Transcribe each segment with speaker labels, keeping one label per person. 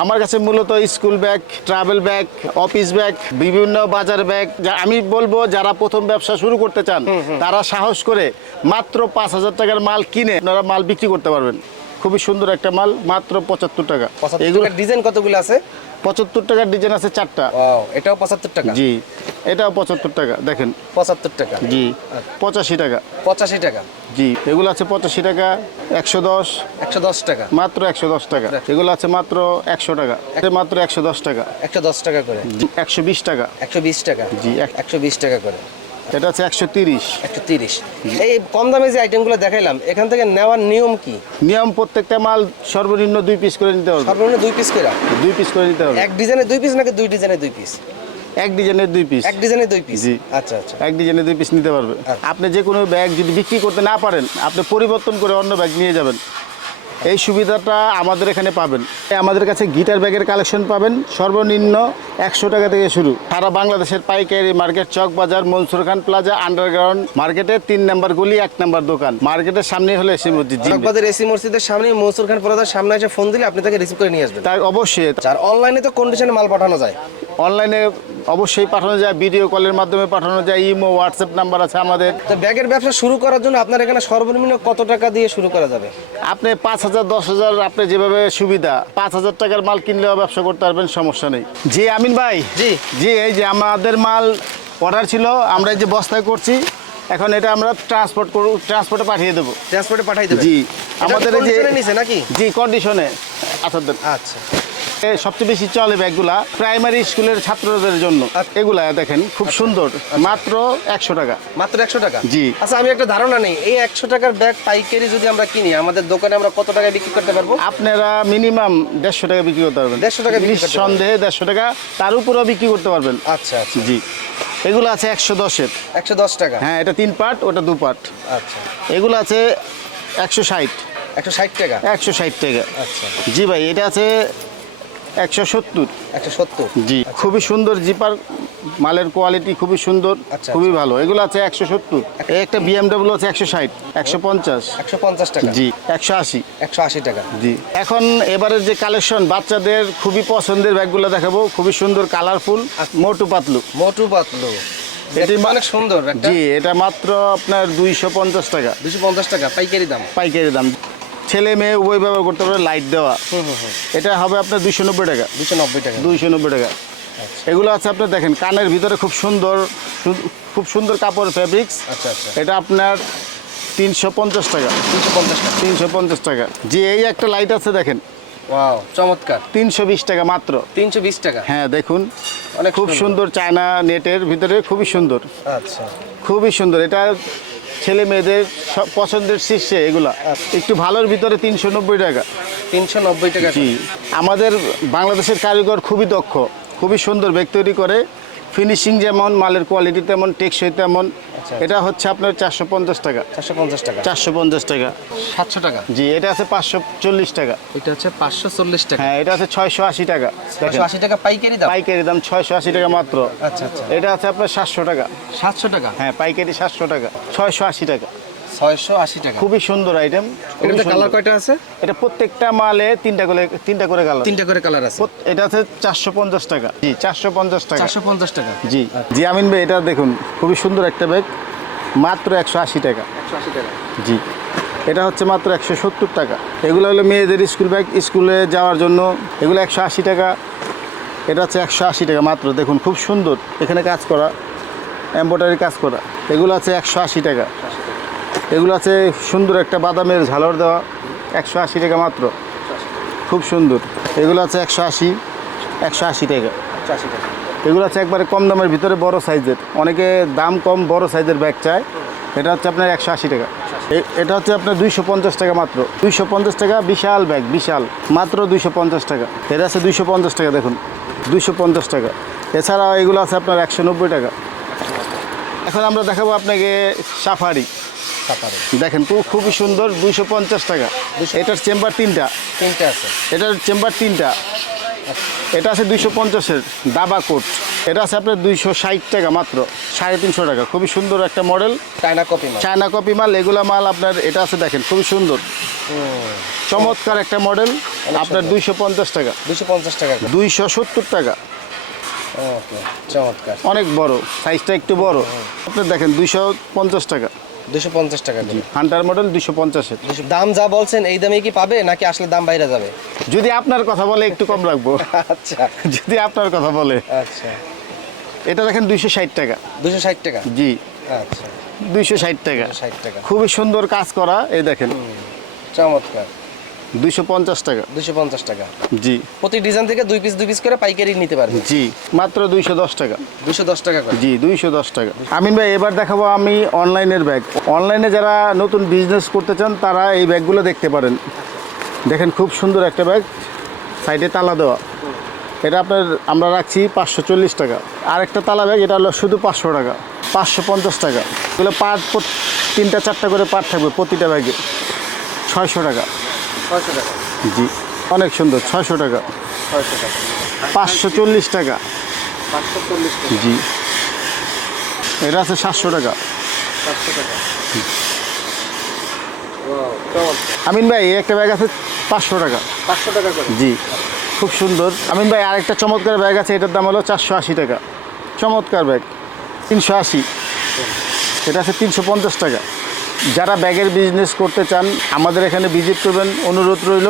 Speaker 1: আমার কাছে মূলত school bag travel bag office bag বিভিন্ন বাজার ব্যাগ যা আমি বলব যারা প্রথম ব্যবসা শুরু করতে চান তারা সাহস করে মাত্র পাঁচ হাজার টাকার মাল কিনে আপনারা মাল বিক্রি করতে পারবেন। খুবই সুন্দর একটা মাল মাত্র পঁচাত্তর টাকা। এগুলো
Speaker 2: ডিজাইন কতগুলো আছে?
Speaker 1: পঁচাত্তর টাকার ডিজাইন আছে চারটা।
Speaker 2: এটাও পঁচাত্তর টাকা?
Speaker 1: জি এটাও পঁচাত্তর টাকা দেখেন।
Speaker 2: পঁচাত্তর টাকা।
Speaker 1: জি পঁচাশি টাকা।
Speaker 2: পঁচাশি টাকা?
Speaker 1: জি এগুলো আছে পঁচাশি টাকা একশো দশ।
Speaker 2: একশো দশ টাকা?
Speaker 1: মাত্র একশো দশ টাকা। এগুলো আছে মাত্র একশো টাকা। মাত্র একশো দশ টাকা।
Speaker 2: একশো দশ টাকা করে?
Speaker 1: একশো বিশ টাকা।
Speaker 2: একশো বিশ টাকা?
Speaker 1: জি, এক-
Speaker 2: একশো বিশ টাকা করে।
Speaker 1: এটা আছে একশো তিরিশ।
Speaker 2: একশো তিরিশ। এই কম দামে যে আইটেমগুলো দেখাইলাম এখান থেকে নেওয়ার নিয়ম কি?
Speaker 1: নিয়ম প্রত্যেকটা মাল সর্বনিম্ন দুই পিস করে নিতে হবে।
Speaker 2: সর্বনিম্ন দুই পিস করে?
Speaker 1: দুই পিস করে নিতে হবে।
Speaker 2: এক ডিজাইনে দুই পিস নাকি দুই ডিজাইনে দুই পিস
Speaker 1: এক ডিজাইনের দুই পিস
Speaker 2: এক ডিজাইনে দুই পিস
Speaker 1: জি।
Speaker 2: আচ্ছা আচ্ছা।
Speaker 1: এক ডিজাইনের দুই পিস নিতে পারবে।
Speaker 2: আচ্ছা।
Speaker 1: আপনি যে কোনো ব্যাগ যদি বিক্রি করতে না পারেন আপনি পরিবর্তন করে অন্য ব্যাগ নিয়ে যাবেন। এই সুবিধাটা আমাদের এখানে পাবেন। আমাদের কাছে গিটার ব্যাগের কালেকশন পাবেন। সর্বনিম্ন একশো টাকা থেকে শুরু। সারা বাংলাদেশের পাইকারি মার্কেট চক বাজার মনসুর খান প্লাজা আন্ডারগ্রাউন্ড মার্কেটের তিন নাম্বার গলি এক নাম্বার দোকান। মার্কেটের সামনে হলো এসি মসজিদ।
Speaker 2: চকবাজার এসি মসজিদের সামনে মনসুর খান পরাদার সামনে এসে ফোন দিলে আপনি তাকে রিসিভ করে নিয়ে আসবেন।
Speaker 1: তাই অবশ্যই
Speaker 2: আর অনলাইনে তো কন্ডিশনে মাল পাঠানো যায়।
Speaker 1: অনলাইনে অবশ্যই পাঠানো যায় ভিডিও কলের মাধ্যমে পাঠানো যায় ইমো হোয়াটসঅ্যাপ নাম্বার আছে আমাদের।
Speaker 2: তো ব্যাগের ব্যবসা শুরু করার জন্য আপনার এখানে সর্বনিম্ন কত টাকা দিয়ে শুরু করা যাবে?
Speaker 1: আপনি পাঁচ হাজার দশ হাজার আপনি যেভাবে সুবিধা পাঁচ হাজার টাকার মাল কিনলেও ব্যবসা করতে পারবেন সমস্যা নেই। জি আমিন ভাই।
Speaker 2: জি।
Speaker 1: জি এই যে আমাদের মাল অর্ডার ছিল আমরা এই যে বস্তায় করছি এখন এটা আমরা ট্রান্সপোর্ট করব ট্রান্সপোর্টে পাঠিয়ে দেবো।
Speaker 2: ট্রান্সপোর্টে পাঠাই দেবো
Speaker 1: জি
Speaker 2: আমাদের
Speaker 1: এই যে
Speaker 2: নাকি?
Speaker 1: জি কন্ডিশনে আচ্ছা
Speaker 2: আচ্ছা।
Speaker 1: সবচেয়ে বেশি চলে ব্যাগগুলা প্রাইমারি স্কুলের ছাত্রদের জন্য।
Speaker 2: আচ্ছা।
Speaker 1: এগুলা দেখেন খুব সুন্দর। মাত্র একশো টাকা।
Speaker 2: মাত্র একশো টাকা?
Speaker 1: জি।
Speaker 2: আচ্ছা আমি একটা ধারণা নেই। এই একশো টাকার ব্যাগ পাইকারি যদি আমরা কিনি আমাদের দোকানে আমরা কত টাকায় বিক্রি করতে পারব?
Speaker 1: আপনারা মিনিমাম দেড়শো টাকা বিক্রি করতে পারবেন।
Speaker 2: 150 টাকা
Speaker 1: নিঃসন্দেহে দেড়শো টাকা। তার উপরেও বিক্রি করতে পারবেন।
Speaker 2: আচ্ছা আচ্ছা।
Speaker 1: জি। এগুলো আছে একশো দশের।
Speaker 2: একশো দশ টাকা?
Speaker 1: হ্যাঁ এটা তিন পার্ট ওটা দু পার্ট।
Speaker 2: আচ্ছা।
Speaker 1: এগুলো আছে একশো ষাট।
Speaker 2: একশো ষাট টাকা?
Speaker 1: একশো ষাট টাকা।
Speaker 2: আচ্ছা।
Speaker 1: জি ভাই এটা আছে একশো সত্তর।
Speaker 2: একশো সত্তর?
Speaker 1: জি। খুবই সুন্দর জিপার মালের কোয়ালিটি খুবই সুন্দর
Speaker 2: আচ্ছা,
Speaker 1: খুবই ভালো। এগুলো আছে একশো সত্তর। একটা বিএমডাব্লিউ আছে একশো ষাট একশো পঞ্চাশ।
Speaker 2: একশো পঞ্চাশ টাকা।
Speaker 1: জি একশো আশি।
Speaker 2: একশো আশি টাকা।
Speaker 1: জি। এখন এবারের যে কালেকশন বাচ্চাদের খুবই পছন্দের ব্যাগগুলো দেখাবো। খুবই সুন্দর কালারফুল মোটু পাতলু।
Speaker 2: মোটু পাতলু।
Speaker 1: এটি
Speaker 2: অনেক সুন্দর
Speaker 1: জি এটা মাত্র আপনার দুইশো পঞ্চাশ টাকা।
Speaker 2: দুইশো পঞ্চাশ টাকা পাইকারি দাম।
Speaker 1: পাইকারি দাম। ছেলে মেয়ে উভয় ব্যবহার করতে পারবে লাইট দেওয়া।
Speaker 2: হুম হুম হুম।
Speaker 1: এটা হবে আপনার দুইশো নব্বই টাকা।
Speaker 2: দুশো নব্বই টাকা।
Speaker 1: দুইশো নব্বই টাকা। এগুলো আছে আপনার দেখেন কানের ভিতরে খুব সুন্দর খুব সুন্দর কাপড় ফ্যাব্রিক্স
Speaker 2: আচ্ছা আচ্ছা।
Speaker 1: এটা আপনার তিনশো পঞ্চাশ টাকা।
Speaker 2: তিনশো পঞ্চাশ টাকা।
Speaker 1: তিনশো পঞ্চাশ টাকা। জি এই একটা লাইট আছে দেখেন
Speaker 2: ওয়াও চমৎকার।
Speaker 1: তিনশো বিশ টাকা মাত্র।
Speaker 2: তিনশো বিশ টাকা?
Speaker 1: হ্যাঁ দেখুন।
Speaker 2: অনেক
Speaker 1: খুব সুন্দর। চায়না নেটের ভিতরে খুবই সুন্দর।
Speaker 2: আচ্ছা।
Speaker 1: খুবই সুন্দর। এটা ছেলে মেয়েদের সব পছন্দের শীর্ষে এগুলা। একটু ভালোর ভিতরে তিনশো নব্বই টাকা।
Speaker 2: তিনশো নব্বই টাকা।
Speaker 1: জি। আমাদের বাংলাদেশের কারিগর খুবই দক্ষ খুবই সুন্দর ব্যাগ তৈরি করে। ফিনিশিং যেমন মালের কোয়ালিটি তেমন টেকসই তেমন
Speaker 2: আচ্ছা।
Speaker 1: এটা হচ্ছে আপনার চারশো পঞ্চাশ টাকা।
Speaker 2: চারশো পঞ্চাশ টাকা।
Speaker 1: চারশো পঞ্চাশ টাকা।
Speaker 2: সাতশো টাকা?
Speaker 1: জি এটা আছে পাঁচশো চল্লিশ টাকা।
Speaker 2: এটা হচ্ছে পাঁচশো চল্লিশ টাকা।
Speaker 1: হ্যাঁ এটা আছে ছয়শো আশি টাকা।
Speaker 2: আশি টাকা পাইকারি দাম?
Speaker 1: পাইকারি দাম ছয়শো আশি টাকা মাত্র।
Speaker 2: আচ্ছা আচ্ছা।
Speaker 1: এটা আছে আপনার সাতশো টাকা।
Speaker 2: সাতশো টাকা?
Speaker 1: হ্যাঁ পাইকারি সাতশো টাকা। ছয়শো আশি টাকা।
Speaker 2: ছয়শো আশি টাকা।
Speaker 1: খুবই সুন্দর আইটেম
Speaker 2: এটা কালার কয়টা আছে?
Speaker 1: এটা প্রত্যেকটা মালে তিনটা করে তিনটা করে কালার
Speaker 2: তিনটা করে কালার আছে।
Speaker 1: এটা আছে চারশো পঞ্চাশ টাকা। জি চারশো পঞ্চাশ টাকা।
Speaker 2: চারশো পঞ্চাশ টাকা।
Speaker 1: জি। জি আমিন ভাই এটা দেখুন খুবই সুন্দর একটা ব্যাগ মাত্র একশো আশি টাকা।
Speaker 2: একশো আশি টাকা।
Speaker 1: জি। এটা হচ্ছে মাত্র একশো সত্তর টাকা। এগুলো হলো মেয়েদের স্কুল ব্যাগ স্কুলে যাওয়ার জন্য। এগুলো একশো আশি টাকা। এটা হচ্ছে একশো আশি টাকা মাত্র। দেখুন খুব সুন্দর। এখানে কাজ করা এম্ব্রয়ডারি কাজ করা। এগুলো আছে একশো আশি টাকা। এগুলো আছে সুন্দর একটা বাদামের ঝালর দেওয়া, একশো আশি টাকা মাত্র। খুব সুন্দর। এগুলো আছে একশো আশি একশো আশি টাকা। এগুলো আছে একবারে কম দামের ভিতরে বড় সাইজের। অনেকে দাম কম, বড় সাইজের ব্যাগ চায়। এটা হচ্ছে আপনার একশো আশি টাকা। এটা হচ্ছে আপনার দুইশো পঞ্চাশ টাকা মাত্র। দুইশো পঞ্চাশ টাকা বিশাল ব্যাগ, বিশাল। মাত্র দুইশো পঞ্চাশ টাকা। এটা আছে দুইশো পঞ্চাশ টাকা, দেখুন। দুইশো পঞ্চাশ টাকা। এছাড়া এগুলো আছে আপনার একশো নব্বই টাকা। এখন আমরা দেখাবো আপনাকে সাফারি। দেখেন খুব খুবই সুন্দর দুইশো পঞ্চাশ টাকা। এটার চেম্বার তিনটা।
Speaker 2: তিনটা আছে।
Speaker 1: এটার চেম্বার তিনটা। এটা আছে দুইশো পঞ্চাশের দাবা কোট। এটা আছে আপনার দুইশো ষাট টাকা মাত্র সাড়ে তিনশো টাকা। খুবই সুন্দর একটা মডেল।
Speaker 2: চায়না কপি মাল।
Speaker 1: চায়না কপি মাল এগুলা মাল আপনার এটা আছে দেখেন খুবই সুন্দর। চমৎকার একটা মডেল। আপনার দুইশো পঞ্চাশ টাকা।
Speaker 2: দুইশো পঞ্চাশ টাকা
Speaker 1: দুইশো সত্তর টাকা।
Speaker 2: চমৎকার।
Speaker 1: অনেক বড় সাইজটা একটু বড়। আপনি দেখেন দুইশো পঞ্চাশ টাকা।
Speaker 2: দুশো পঞ্চাশ টাকা দিন
Speaker 1: হান্টার মডেল দুইশো পঞ্চাশের।
Speaker 2: দুশো- দাম যা বলছেন এই দামে কি পাবে নাকি আসলে দাম বাইরে যাবে?
Speaker 1: যদি আপনার কথা বলে একটু কম রাখব
Speaker 2: আচ্ছা।
Speaker 1: যদি আপনার কথা বলে।
Speaker 2: আচ্ছা।
Speaker 1: এটা দেখেন দুইশো ষাট টাকা।
Speaker 2: দুশো ষাট টাকা?
Speaker 1: জি।
Speaker 2: আচ্ছা।
Speaker 1: দুইশো ষাট টাকা।
Speaker 2: ষাট টাকা।
Speaker 1: খুবই সুন্দর কাজ করা এই দেখেন।
Speaker 2: চমৎকার।
Speaker 1: দুইশো পঞ্চাশ টাকা।
Speaker 2: দুশো পঞ্চাশ টাকা।
Speaker 1: জি।
Speaker 2: প্রতি ডিজাইন থেকে দুই পিস দুই পিস করে পাইকারি নিতে পারবে?
Speaker 1: জি মাত্র দুইশো দশ টাকা।
Speaker 2: দুশো দশ টাকা করে?
Speaker 1: জি দুইশো দশ টাকা। আমিন ভাই এবার দেখাবো আমি অনলাইনের ব্যাগ। অনলাইনে যারা নতুন বিজনেস করতে চান তারা এই ব্যাগগুলো দেখতে পারেন। দেখেন খুব সুন্দর একটা ব্যাগ। সাইডে তালা দেওয়া। এটা আপনার আমরা রাখছি পাঁচশো চল্লিশ টাকা। আর একটা তালা ব্যাগ এটা হলো শুধু পাঁচশো টাকা। পাঁচশো পঞ্চাশ টাকা। এগুলো পার্ট তিনটা চারটা করে পার্ট থাকবে প্রতিটা ব্যাগে। ছয়শো টাকা।
Speaker 2: ছয়শো টাকা।
Speaker 1: জি অনেক সুন্দর ছয়শো টাকা।
Speaker 2: ছয়শো টাকা।
Speaker 1: পাঁচশো চল্লিশ টাকা।
Speaker 2: পাঁচশো চল্লিশ টাকা।
Speaker 1: জি। এটা আছে সাতশো টাকা।
Speaker 2: সাতশো টাকা।
Speaker 1: আমিন ভাই এই একটা ব্যাগ আছে পাঁচশো টাকা।
Speaker 2: পাঁচশো টাকা
Speaker 1: জি খুব সুন্দর। আমিন ভাই আরেকটা চমৎকার ব্যাগ আছে এটার দাম হলো চারশো আশি টাকা। চমৎকার ব্যাগ তিনশো আশি। এটা আছে তিনশো পঞ্চাশ টাকা। যারা ব্যাগের বিজনেস করতে চান আমাদের এখানে ভিজিট করবেন। অনুরোধ রইল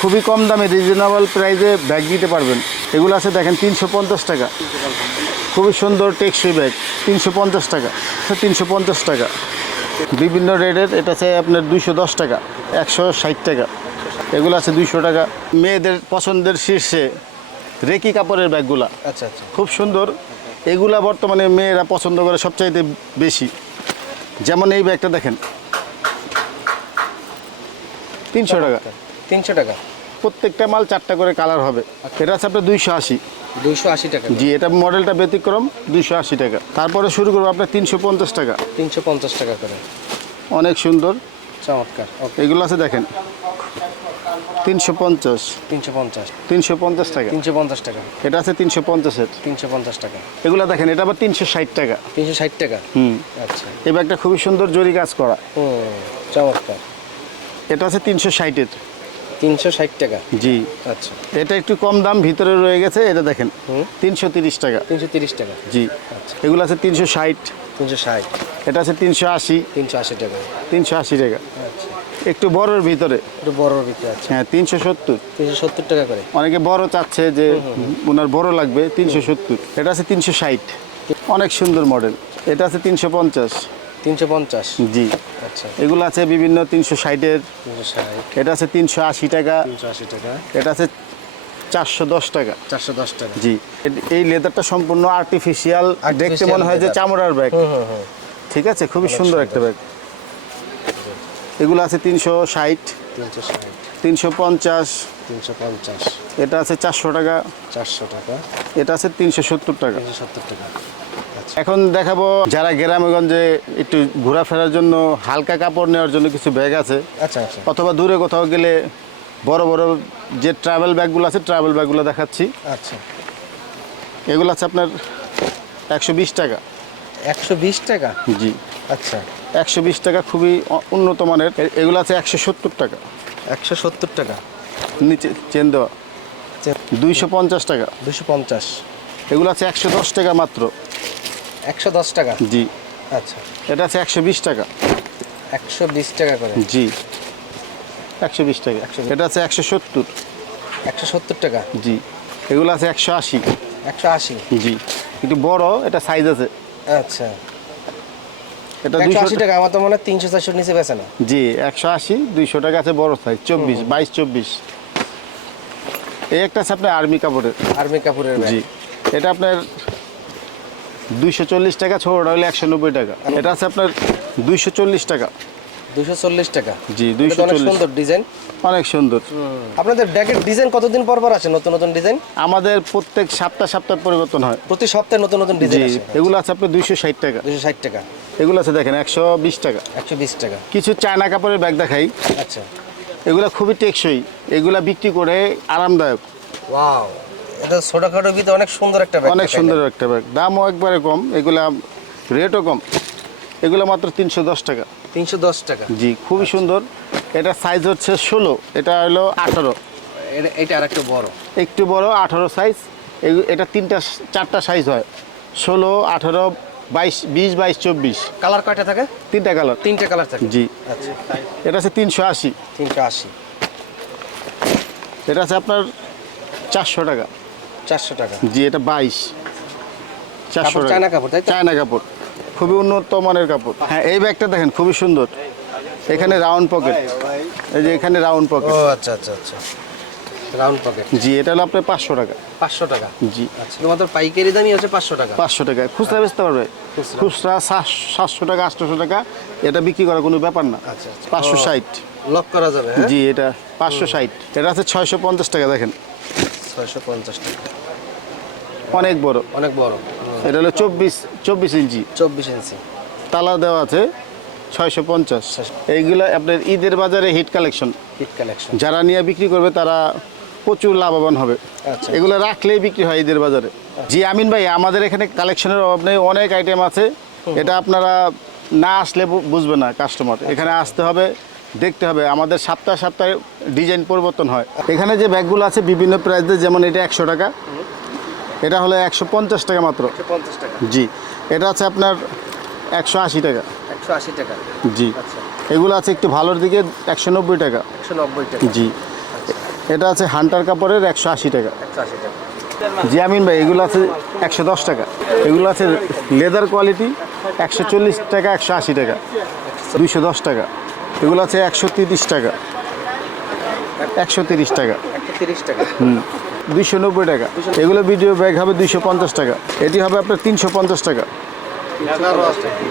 Speaker 1: খুবই কম দামে রিজনেবল প্রাইসে ব্যাগ দিতে পারবেন। এগুলো আছে দেখেন তিনশো পঞ্চাশ টাকা। খুবই সুন্দর টেকসই ব্যাগ তিনশো পঞ্চাশ টাকা। তিনশো পঞ্চাশ টাকা। বিভিন্ন রেটের এটা আছে আপনার দুইশো দশ টাকা একশো ষাট টাকা। এগুলো আছে দুইশো টাকা। মেয়েদের পছন্দের শীর্ষে রেকি কাপড়ের ব্যাগগুলা
Speaker 2: আচ্ছা আচ্ছা।
Speaker 1: খুব সুন্দর। এগুলা বর্তমানে মেয়েরা পছন্দ করে সবচাইতে বেশি। যেমন এই ব্যাগটা দেখেন। তিনশো টাকা।
Speaker 2: তিনশো টাকা।
Speaker 1: প্রত্যেকটা মাল চারটা করে কালার হবে। এটা আছে আপনার দুইশো আশি।
Speaker 2: দুইশো আশি টাকা।
Speaker 1: জি এটা মডেলটা ব্যতিক্রম দুইশো আশি টাকা। তারপরে শুরু করব আপনার তিনশো পঞ্চাশ টাকা।
Speaker 2: তিনশো পঞ্চাশ টাকা করে।
Speaker 1: অনেক সুন্দর।
Speaker 2: চমৎকার ওকে।
Speaker 1: এগুলো আছে দেখেন। তিনশো পঞ্চাশ।
Speaker 2: তিনশো পঞ্চাশ।
Speaker 1: তিনশো পঞ্চাশ টাকা।
Speaker 2: তিনশো পঞ্চাশ টাকা।
Speaker 1: এটা আছে তিনশো পঞ্চাশের।
Speaker 2: তিনশো পঞ্চাশ টাকা।
Speaker 1: এগুলো দেখেন এটা আবার তিনশো ষাট টাকা।
Speaker 2: তিনশো ষাট টাকা?
Speaker 1: হুম।
Speaker 2: আচ্ছা।
Speaker 1: এই ব্যাগটা খুবই সুন্দর জরি কাজ করা।
Speaker 2: হুম চমৎকার।
Speaker 1: এটা আছে তিনশো ষাটের।
Speaker 2: তিনশো ষাট টাকা?
Speaker 1: জি।
Speaker 2: আচ্ছা।
Speaker 1: এটা একটু কম দাম ভিতরে রয়ে গেছে এটা দেখেন। তিনশো তিরিশ টাকা।
Speaker 2: তিনশো তিরিশ টাকা।
Speaker 1: জি।
Speaker 2: আচ্ছা।
Speaker 1: এগুলো আছে তিনশো ষাট।
Speaker 2: তিনশো ষাট।
Speaker 1: এটা আছে তিনশো আশি।
Speaker 2: তিনশো আশি টাকা।
Speaker 1: তিনশো আশি টাকা।
Speaker 2: আচ্ছা।
Speaker 1: একটু বড়োর ভিতরে।
Speaker 2: একটু বড় বিক্রি আছে।
Speaker 1: হ্যাঁ তিনশো সত্তর।
Speaker 2: তিনশো সত্তর টাকা করে।
Speaker 1: অনেকে বড় চাচ্ছে যে ওনার বড় লাগবে তিনশো সত্তর। এটা আছে তিনশো ষাট। অনেক সুন্দর মডেল। এটা আছে তিনশো পঞ্চাশ।
Speaker 2: তিনশো পঞ্চাশ?
Speaker 1: জি।
Speaker 2: আচ্ছা।
Speaker 1: এগুলো আছে বিভিন্ন তিনশো ষাটের। এটা আছে তিনশো আশি টাকা।
Speaker 2: আশি টাকা।
Speaker 1: এটা আছে চারশো দশ টাকা।
Speaker 2: চারশো দশ টাকা।
Speaker 1: জি। এই লেদারটা সম্পূর্ণ আর্টিফিশিয়াল দেখতে মনে হয় যে চামড়ার ব্যাগ ঠিক আছে? খুবই সুন্দর একটা ব্যাগ এগুলো আছে তিনশো ষাট
Speaker 2: তিনশো
Speaker 1: পঞ্চাশ।
Speaker 2: তিনশো পঞ্চাশ।
Speaker 1: এটা আছে চারশো টাকা।
Speaker 2: চারশো টাকা।
Speaker 1: এটা আছে তিনশো সত্তর টাকা।
Speaker 2: সত্তর টাকা। আচ্ছা।
Speaker 1: এখন দেখাবো যারা গ্রামেগঞ্জে একটু ঘোরাফেরার জন্য হালকা কাপড় নেওয়ার জন্য কিছু ব্যাগ আছে
Speaker 2: আচ্ছা আচ্ছা।
Speaker 1: অথবা দূরে কোথাও গেলে বড় বড় যে ট্রাভেল ব্যাগগুলো আছে ট্রাভেল ব্যাগগুলো দেখাচ্ছি।
Speaker 2: আচ্ছা।
Speaker 1: এগুলো আছে আপনার একশো বিশ টাকা।
Speaker 2: একশো বিশ টাকা?
Speaker 1: জি।
Speaker 2: আচ্ছা।
Speaker 1: একশো বিশ টাকা খুবই উন্নত মানের। এগুলো আছে একশো সত্তর টাকা।
Speaker 2: একশো সত্তর টাকা।
Speaker 1: নিচে চেন দেওয়া। দুইশো পঞ্চাশ টাকা।
Speaker 2: দুশো পঞ্চাশ।
Speaker 1: এগুলো আছে একশো দশ টাকা মাত্র।
Speaker 2: একশো দশ টাকা?
Speaker 1: জি।
Speaker 2: আচ্ছা।
Speaker 1: এটা আছে একশো বিশ টাকা।
Speaker 2: একশো বিশ টাকা করে?
Speaker 1: জি। একশো বিশ টাকা। একশো এটা আছে একশো সত্তর।
Speaker 2: একশো সত্তর টাকা?
Speaker 1: জি। এগুলো আছে একশো আশি।
Speaker 2: একশো আশি?
Speaker 1: জি। একটু বড় এটা সাইজ আছে।
Speaker 2: আচ্ছা।
Speaker 1: এটা
Speaker 2: একশো
Speaker 1: দুইশো
Speaker 2: আশি টাকা আমার তো মনে হয় নিচে না।
Speaker 1: জি একশো আশি দুইশো টাকা আছে বড় সাইজ চব্বিশ বাইশ চব্বিশ। এই একটা আছে আপনার আর্মি কাপড়ের।
Speaker 2: আর্মি কাপুরের
Speaker 1: জি এটা আপনার দুইশো চল্লিশ টাকা ছোটটা হলে টাকা। এটা আছে আপনার দুইশো চল্লিশ টাকা। জি
Speaker 2: অনেক সুন্দর ডিজাইন।
Speaker 1: অনেক সুন্দর।
Speaker 2: আপনাদের ব্যাগের ডিজাইন কতদিন পর পর আছে নতুন নতুন ডিজাইন?
Speaker 1: আমাদের প্রত্যেক সপ্তাহ সপ্তাহ পরিবর্তন হয়।
Speaker 2: প্রতি সপ্তাহে নতুন নতুন ডিজাইন আছে
Speaker 1: এগুলো আছে আপনার দুইশো ষাট টাকা।
Speaker 2: দুশো ষাট টাকা।
Speaker 1: এগুলো আছে দেখেন একশো বিশ টাকা।
Speaker 2: একশো বিশ টাকা।
Speaker 1: কিছু চায়না কাপড়ের ব্যাগ দেখাই।
Speaker 2: আচ্ছা।
Speaker 1: এগুলো খুবই টেকসই। এগুলো বিক্রি করে আরামদায়ক।
Speaker 2: ওয়াও এটা ছোটখাটো ভিতরে অনেক সুন্দর একটা ব্যাগ
Speaker 1: অনেক সুন্দর একটা ব্যাগ। দামও একবারে কম। এগুলা রেটও কম। এগুলো মাত্র তিনশো দশ টাকা।
Speaker 2: তিনশো দশ টাকা।
Speaker 1: জি খুবই সুন্দর। এটা সাইজ হচ্ছে ষোলো। এটা হলো আঠারো।
Speaker 2: এটা- এটা আর একটু বড়।
Speaker 1: একটু বড় আঠারো সাইজ এটা তিনটা চারটা সাইজ হয়। ষোলো আঠারো বাইশ বিশ বাইশ চব্বিশ।
Speaker 2: কালার কয়টা থাকে?
Speaker 1: তিনটা কালার।
Speaker 2: তিনটে কালার থাকে?
Speaker 1: জি।
Speaker 2: আচ্ছা।
Speaker 1: এটা আছে তিনশো আশি।
Speaker 2: তিনটে আশি।
Speaker 1: এটা আছে আপনার চারশো টাকা।
Speaker 2: চারশো টাকা।
Speaker 1: জি এটা বাইশ। চারশো টাকা।
Speaker 2: চায়না কাপড়, তাই
Speaker 1: চায়না কাপড়। খুবই উন্নত মানের কাপড়। হ্যাঁ এই ব্যাগটা দেখেন খুবই সুন্দর। এখানে রাউন্ড পকেট। এই যে এখানে রাউন্ড
Speaker 2: ও
Speaker 1: পকেট
Speaker 2: আচ্ছা আচ্ছা আচ্ছা। রাউন্ড পকেট
Speaker 1: জি এটা হলো আপনার পাঁচশো টাকা।
Speaker 2: পাঁচশো টাকা?
Speaker 1: জি।
Speaker 2: আচ্ছা শুধুমাত্র পাইকারি দামই হচ্ছে পাঁচশো টাকা?
Speaker 1: পাঁচশো টাকা। খুচরা বেচতে পারবে।
Speaker 2: খুচরা।
Speaker 1: খুচরা সাত- সাতশো টাকা আটশোশো টাকা এটা বিক্রি করার কোনো ব্যাপার না।
Speaker 2: আচ্ছা, আচ্ছা।
Speaker 1: পাঁচশো। ষাট।
Speaker 2: লক করা যাবে হ্যাঁ?
Speaker 1: জি এটা পাঁচশো ষাট। এটা আছে ছয়শো পঞ্চাশ টাকা দেখেন।
Speaker 2: ছয়শো পঞ্চাশ টাকা।
Speaker 1: অনেক বড়।
Speaker 2: অনেক বড়।
Speaker 1: এটা হলো চব্বিশ চব্বিশ ইঞ্চি।
Speaker 2: চব্বিশ ইঞ্চি।
Speaker 1: তালা দেওয়া আছে ছয়শো পঞ্চাশ। এইগুলো আপনার ঈদের বাজারে হিট কালেকশন
Speaker 2: হিট কালেকশন
Speaker 1: যারা নিয়ে বিক্রি করবে তারা প্রচুর লাভবান হবে।
Speaker 2: আচ্ছা।
Speaker 1: এগুলো রাখলেই বিক্রি হয় ঈদের বাজারে। জি আমিন ভাই আমাদের এখানে কালেকশনের অভাব নেই অনেক আইটেম আছে। এটা আপনারা না আসলে বুঝবে না কাস্টমার এখানে আসতে হবে দেখতে হবে। আমাদের সপ্তাহে সপ্তাহে ডিজাইন পরিবর্তন হয়। এখানে যে ব্যাগগুলো আছে বিভিন্ন প্রাইসে যেমন এটা একশো টাকা। এটা হলো একশো পঞ্চাশ টাকা মাত্র। জি এটা আছে আপনার একশো আশি টাকা।
Speaker 2: একশো আশি টাকা।
Speaker 1: জি।
Speaker 2: আচ্ছা।
Speaker 1: এগুলো আছে একটু ভালোর দিকে একশো নব্বই টাকা।
Speaker 2: একশো নব্বই টাকা।
Speaker 1: জি। এটা আছে হান্টার কাপড়ের একশো আশি টাকা। জি আমিন ভাই এগুলো আছে একশো দশ টাকা। এগুলো আছে লেদার কোয়ালিটি একশো চল্লিশ টাকা একশো আশি টাকা। দুইশো দশ টাকা। এগুলো আছে একশো তিরিশ টাকা। একশো তিরিশ টাকা।
Speaker 2: টাকা।
Speaker 1: দুইশো নব্বই টাকা। এগুলো ভিডিও ব্যাগ হবে দুইশো পঞ্চাশ টাকা। এটি হবে আপনার তিনশো পঞ্চাশ টাকা।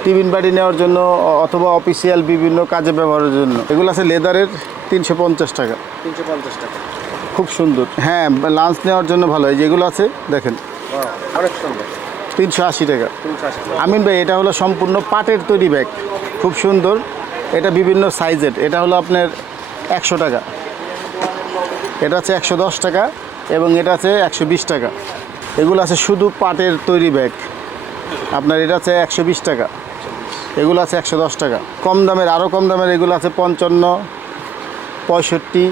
Speaker 1: টিফিন বাড়ি নেওয়ার জন্য অথবা অফিসিয়াল বিভিন্ন কাজে ব্যবহারের জন্য। এগুলো আছে লেদারের তিনশো পঞ্চাশ টাকা।
Speaker 2: তিনশো পঞ্চাশ টাকা।
Speaker 1: খুব সুন্দর। হ্যাঁ লাঞ্চ নেওয়ার জন্য ভালো। হয় যেগুলো আছে দেখেন।
Speaker 2: অনেক সুন্দর।
Speaker 1: তিনশো আশি টাকা।
Speaker 2: তিনশো আশি টাকা।
Speaker 1: আমিন ভাই এটা হলো সম্পূর্ণ পাটের তৈরি ব্যাগ। খুব সুন্দর। এটা বিভিন্ন সাইজের। এটা হলো আপনার একশো টাকা। এটা আছে একশো দশ টাকা এবং এটা আছে একশো বিশ টাকা। এগুলো আছে শুধু পাটের তৈরি ব্যাগ। আপনার এটা আছে একশো বিশ টাকা। এগুলো আছে একশো দশ টাকা। কম দামের আরও কম দামের এগুলো আছে পঞ্চান্ন পঁয়ষট্টি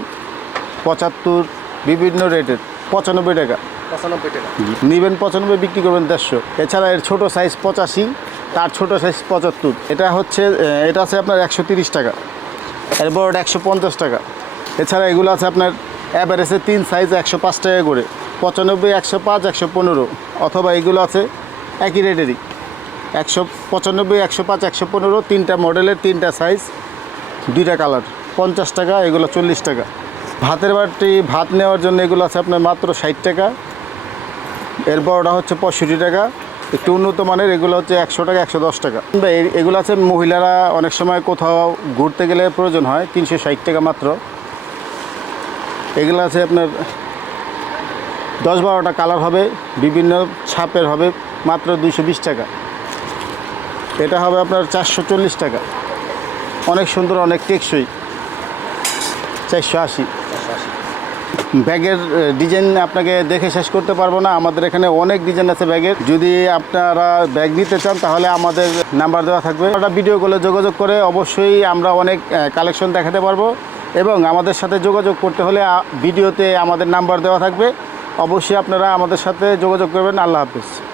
Speaker 1: পঁচাত্তর বিভিন্ন রেটের পঁচানব্বই টাকা।
Speaker 2: পঁচানব্বই টাকা।
Speaker 1: নিবেন পঁচানব্বই বিক্রি করবেন দেড়শো। এছাড়া এর ছোট সাইজ পঁচাশি তার ছোট সাইজ পঁচাত্তর। এটা হচ্ছে এটা আছে আপনার একশো তিরিশ টাকা। এর বড়টা একশো পঞ্চাশ টাকা। এছাড়া এগুলো আছে আপনার অ্যাভারেজে তিন সাইজ একশো পাঁচ টাকা করে। পঁচানব্বই একশো পাঁচ একশো পনেরো। অথবা এগুলো আছে একই রেটেরই একশো পঁচানব্বই, একশো পাঁচ, একশো পনেরো, তিনটা মডেলের তিনটা সাইজ দুইটা কালার পঞ্চাশ টাকা, এগুলো চল্লিশ টাকা। ভাতের বাটি, ভাত নেওয়ার জন্য এগুলো আছে আপনার মাত্র ষাট টাকা। এর বড়টা হচ্ছে পঁয়ষট্টি টাকা। একটু উন্নত মানের, এগুলো হচ্ছে একশো টাকা, একশো দশ টাকা। এগুলো আছে, মহিলারা অনেক সময় কোথাও ঘুরতে গেলে প্রয়োজন হয়, তিনশো ষাট টাকা মাত্র। এগুলো আছে আপনার দশ বারোটা কালার হবে, বিভিন্ন ছাপের হবে, মাত্র দুইশো বিশ টাকা। এটা হবে আপনার চারশো চল্লিশ টাকা। অনেক সুন্দর, অনেক টেকসই। চারশো আশি। ব্যাগের ডিজাইন আপনাকে দেখে শেষ করতে পারব না। আমাদের এখানে অনেক ডিজাইন আছে ব্যাগের। যদি আপনারা ব্যাগ নিতে চান, তাহলে আমাদের নাম্বার দেওয়া থাকবে। ওটা ভিডিও কলে যোগাযোগ করে অবশ্যই আমরা অনেক কালেকশন দেখাতে পারব। এবং আমাদের সাথে যোগাযোগ করতে হলে ভিডিওতে আমাদের নাম্বার দেওয়া থাকবে। অবশ্যই আপনারা আমাদের সাথে যোগাযোগ করবেন। আল্লাহ হাফিজ।